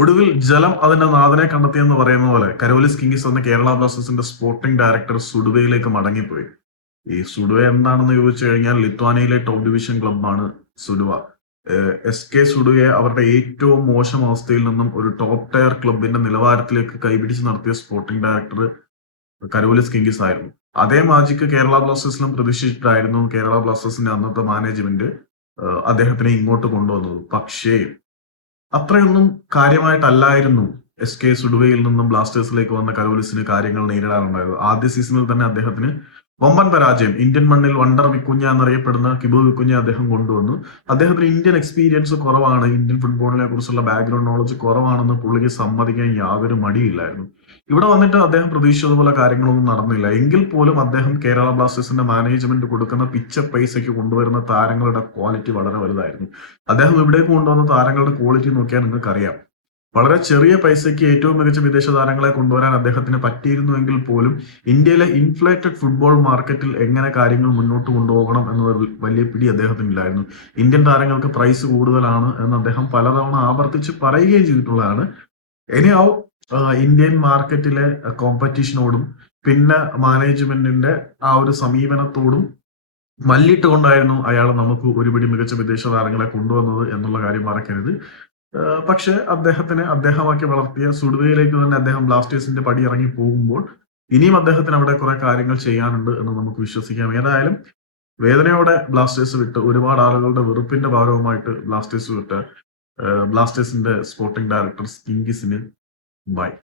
ഒടുവിൽ ജലം അതിന്റെ നാഥനെ കണ്ടെത്തിയെന്ന് പറയുന്ന പോലെ കരോലിസ് കിംഗിസ് എന്ന കേരള ബ്ലാസ്റ്റേഴ്സിന്റെ സ്പോർട്ടിംഗ് ഡയറക്ടർ സുഡുവയിലേക്ക് മടങ്ങിപ്പോയി. ഈ സുഡുവ എന്താണെന്ന് ചോദിച്ചു കഴിഞ്ഞാൽ ലിത്വാനിയയിലെ ടോപ്പ് ഡിവിഷൻ ക്ലബ്ബാണ് സുഡുവ. SK സുഡുവയെ അവരുടെ ഏറ്റവും മോശം അവസ്ഥയിൽ നിന്നും ഒരു ടോപ്പ് ടയർ ക്ലബിന്റെ നിലവാരത്തിലേക്ക് കൈപിടിച്ച് നടത്തിയ സ്പോർട്ടിംഗ് ഡയറക്ടർ കരോലിസ് കിംഗിസ് ആയിരുന്നു. അതേ മാജിക്ക് കേരള ബ്ലാസ്റ്റേഴ്സിലും പ്രതീക്ഷിച്ചിട്ടായിരുന്നു കേരള ബ്ലാസ്റ്റേഴ്സിന്റെ അന്നത്തെ മാനേജ്മെന്റ് അദ്ദേഹത്തിനെ ഇങ്ങോട്ട് കൊണ്ടുവന്നത്. പക്ഷേ അത്രയൊന്നും കാര്യമായിട്ടല്ലായിരുന്നു SK സുഡുവയിൽ നിന്നും ബ്ലാസ്റ്റേഴ്സിലേക്ക് വന്ന കരോലിസിന് കാര്യങ്ങൾ നേരിടാനുണ്ടായത്. ആദ്യ സീസണിൽ തന്നെ അദ്ദേഹത്തിന് വമ്പൻ പരാജയം. ഇന്ത്യൻ മണ്ണിൽ വണ്ടർ വിക്കുഞ്ഞ എന്നറിയപ്പെടുന്ന കിബു വിക്കുഞ്ഞ അദ്ദേഹം കൊണ്ടുവന്നു. അദ്ദേഹത്തിന് ഇന്ത്യൻ എക്സ്പീരിയൻസ് കുറവാണ്, ഇന്ത്യൻ ഫുട്ബോളിനെ കുറിച്ചുള്ള ബാക്ക്ഗ്രൗണ്ട് നോളജ് കുറവാണെന്ന് പുള്ളിക്ക് സമ്മതിക്കാൻ യാതൊരു മടിയില്ലായിരുന്നു. ഇവിടെ വന്നിട്ട് അദ്ദേഹം പ്രതീക്ഷിച്ചതുപോലെ കാര്യങ്ങളൊന്നും നടന്നില്ല. എങ്കിൽ പോലും അദ്ദേഹം കേരള ബ്ലാസ്റ്റേഴ്സിന്റെ മാനേജ്മെന്റ് കൊടുക്കുന്ന പിച്ച പൈസയ്ക്ക് കൊണ്ടുവരുന്ന താരങ്ങളുടെ ക്വാളിറ്റി വളരെ വലുതായിരുന്നു. അദ്ദേഹം ഇവിടേക്ക് കൊണ്ടുവന്ന താരങ്ങളുടെ ക്വാളിറ്റി നോക്കിയാൽ നിങ്ങൾക്ക് അറിയാം. വളരെ ചെറിയ പൈസയ്ക്ക് ഏറ്റവും മികച്ച വിദേശ താരങ്ങളെ കൊണ്ടുവരാൻ അദ്ദേഹത്തിന് പറ്റിയിരുന്നുവെങ്കിൽ പോലും ഇന്ത്യയിലെ ഇൻഫ്ലേറ്റഡ് ഫുട്ബോൾ മാർക്കറ്റിൽ എങ്ങനെ കാര്യങ്ങൾ മുന്നോട്ട് കൊണ്ടുപോകണം എന്ന വലിയ പിടി അദ്ദേഹത്തിനില്ലായിരുന്നു. ഇന്ത്യൻ താരങ്ങൾക്ക് പ്രൈസ് കൂടുതലാണ് എന്ന് അദ്ദേഹം പലതവണ ആവർത്തിച്ച് പറയുകയും ചെയ്തിട്ടുള്ളതാണ്. എനിയാവും ഇന്ത്യൻ മാർക്കറ്റിലെ കോമ്പറ്റീഷനോടും പിന്നെ മാനേജ്മെന്റിന്റെ ആ ഒരു സമീപനത്തോടും മല്ലിട്ടുകൊണ്ടായിരുന്നു അയാൾ നമുക്ക് ഒരുപിടി മികച്ച വിദേശ താരങ്ങളെ കൊണ്ടുവന്നത് എന്നുള്ള കാര്യം മറക്കരുത്. പക്ഷെ അദ്ദേഹത്തിനെ അദ്ദേഹമാക്കി വളർത്തിയ സുഡുവയിലേക്ക് തന്നെ അദ്ദേഹം ബ്ലാസ്റ്റേഴ്സിന്റെ പടി ഇറങ്ങി പോകുമ്പോൾ ഇനിയും അദ്ദേഹത്തിന് അവിടെ കുറെ കാര്യങ്ങൾ ചെയ്യാനുണ്ട് എന്ന് നമുക്ക് വിശ്വസിക്കാം. ഏതായാലും വേദനയോടെ ബ്ലാസ്റ്റേഴ്സ് വിട്ട്, ഒരുപാട് ആളുകളുടെ വെറുപ്പിന്റെ ഭാരവുമായിട്ട് ബ്ലാസ്റ്റേഴ്സ് വിട്ട് ബ്ലാസ്റ്റേഴ്സിന്റെ സ്പോർട്ടിംഗ് ഡയറക്ടർ കിംഗിസിന് ബൈ.